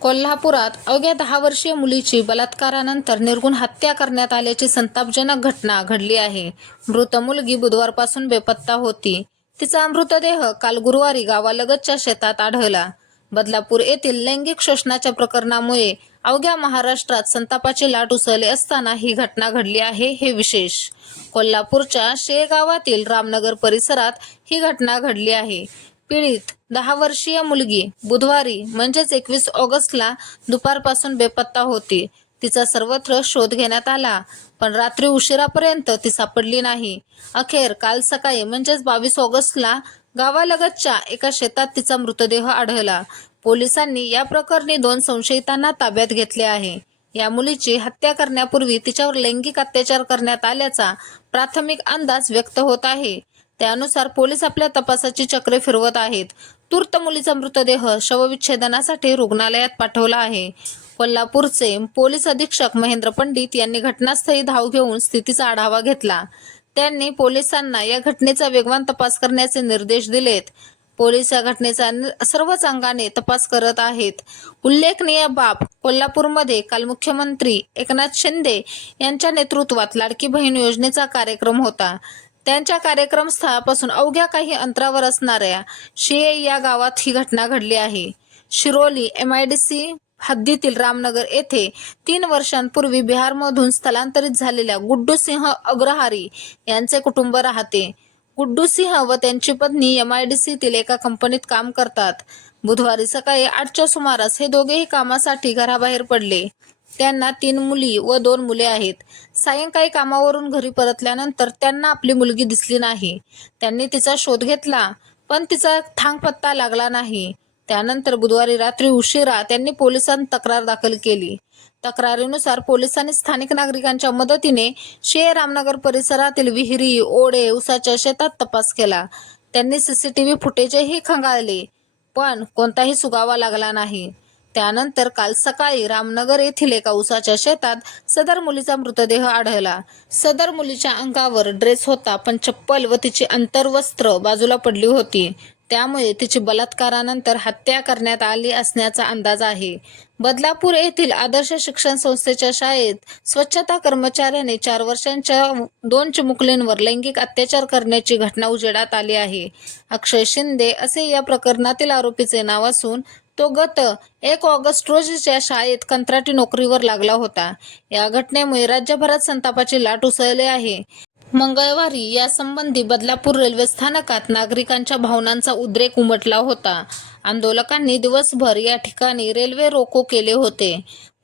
कोल्हापुरात अवघ्या 10 वर्षीय मुलीची बलात्कारानंतर निर्घृण हत्या करण्यात आल्याची संतापजनक घटना घडली आहे. मृत मुलगी बुधवारपासून बेपत्ता होती. तिचा मृतदेह काल गुरुवारी गावालगतच्या शेतात आढळला. बदलापूर येथील लैंगिक शोषणाच्या प्रकरणामुळे अवघ्या महाराष्ट्रात संतापाची लाट उसळली असताना ही घटना घडली आहे. हे विशेष. कोल्हापूरच्या शेगावातील रामनगर परिसरात ही घटना घडली आहे. पीडित 10 वर्षीय मुलगी बुधवारी म्हणजेच 21 ऑगस्टला दुपारपासून बेपत्ता होती. तिचा सर्वत्र शोध घेण्यात आला, पण रात्री उशिरापर्यंत ती सापडली नाही. अखेर काल सकाळी म्हणजेच 22 ऑगस्टला गावालगतच्या एका शेतात तिचा मृतदेह आढळला. पोलिसांनी या प्रकरणी 2 संशयितांना ताब्यात घेतले आहे. या मुलीची हत्या करण्यापूर्वी तिच्यावर लैंगिक अत्याचार करण्यात आल्याचा प्राथमिक अंदाज व्यक्त होत आहे. त्यानुसार पोलीस आपल्या तपासाची चक्रे फिरवत आहेत. तूर्त मुलीचा मृतदेह शवविच्छेदनासाठी रुग्णालयात पाठवला आहे. कोल्हापूरचे पोलीस अधीक्षक महेंद्र पंडित यांनी घटनास्थळी धाव घेऊन स्थितीचा आढावा घेतला. त्यांनी पोलिसांना या घटनेचा वेगवान तपास करण्याचे निर्देश दिलेत. पोलीस या घटनेचा सर्वच अंगाने तपास करत आहेत. उल्लेखनीय बाब, कोल्हापूरमध्ये काल मुख्यमंत्री एकनाथ शिंदे यांच्या नेतृत्वात लाडकी बहीण योजनेचा कार्यक्रम होता. त्यांच्या कार्यक्रम स्थळापासून अवघ्या काही अंतरावर असणाऱ्या शिये या गावात ही घटना घडली आहे. शिरोली MIDC हद्दीतील रामनगर येथे 3 वर्षांपूर्वी बिहारमधून स्थलांतरित झालेल्या गुड्डू सिंह अग्रहारी यांचे कुटुंब राहते. गुड्डू सिंह व त्यांची पत्नी MIDCतील एका कंपनीत काम करतात. बुधवारी सकाळी 8च्या सुमारास हे दोघेही कामासाठी घराबाहेर पडले. त्यांना 3 मुली व 2 मुले आहेत. सायंकाळी कामावरून घरी परतल्यानंतर त्यांना आपली मुलगी दिसली नाही. त्यांनी तिचा शोध घेतला, पण तिचा थांगपत्ता लागला नाही. त्यानंतर बुधवारी रात्री उशिरा त्यांनी पोलिसांत तक्रार दाखल केली. तक्रारीनुसार पोलिसांनी स्थानिक नागरिकांच्या मदतीने शिये रामनगर परिसरातील विहिरी, ओढे, उसाच्या शेतात तपास केला. त्यांनी CCTV फुटेजही खंगाळले, पण कोणताही सुगावा लागला नाही. त्यानंतर काल सकाळी रामनगर येथील एका उसाच्या शेतात सदर मुलीचा मृतदेह आढळला. सदर मुलीच्या अंगावर ड्रेस होता, पण चप्पल व तिची अंतर्वस्त्र बाजूला पडली होती. त्यामुळे तिची बलात्कारानंतर हत्या करण्यात आली असण्याचा अंदाज आहे. बदलापूर येथील आदर्श शिक्षण संस्थेच्या शाळेत स्वच्छता कर्मचाऱ्याने 4 वर्षांच्या 2 चिमुकलींवर लैंगिक अत्याचार करण्याची घटना उजेडात आली आहे. अक्षय शिंदे असे या प्रकरणातील आरोपीचे नाव असून तो गत 1 ऑगस्ट रोजीच्या शाळेत कंत्राटी नोकरीवर लागला होता. या घटनेमुळे राज्यभरात संतापाची लाट उसळली आहे. मंगळवारी यासंबंधी बदलापूर रेल्वे स्थानकात नागरिकांच्या भावनांचा उद्रेक उमटला होता. आंदोलकांनी दिवसभर या ठिकाणी रेल्वे रोको केले होते.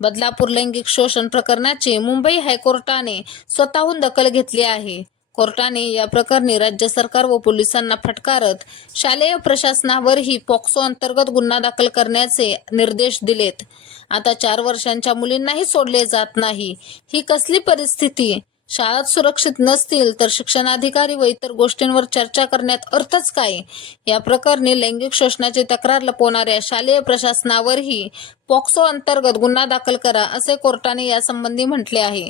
बदलापूर लैंगिक शोषण प्रकरणाची मुंबई हायकोर्टाने स्वतःहून दखल घेतली आहे. कोर्टाने या प्रकरणी राज्य सरकार व पोलिसांना फटकारत शालेय प्रशासनावरही पॉक्सो अंतर्गत गुन्हा दाखल करण्याचे निर्देश दिलेत. आता 4 वर्षांच्या मुलींनाही सोडले जात नाही. ही कसली परिस्थिती? शाळात सुरक्षित नसतील तर शिक्षणाधिकारी व इतर गोष्टींवर चर्चा करण्यात अर्थच काय? या प्रकरणी लैंगिक शोषणाची तक्रार लपवणाऱ्या शालेय प्रशासनावरही पॉक्सो अंतर्गत गुन्हा दाखल करा, असे कोर्टाने यासंबंधी म्हटले आहे.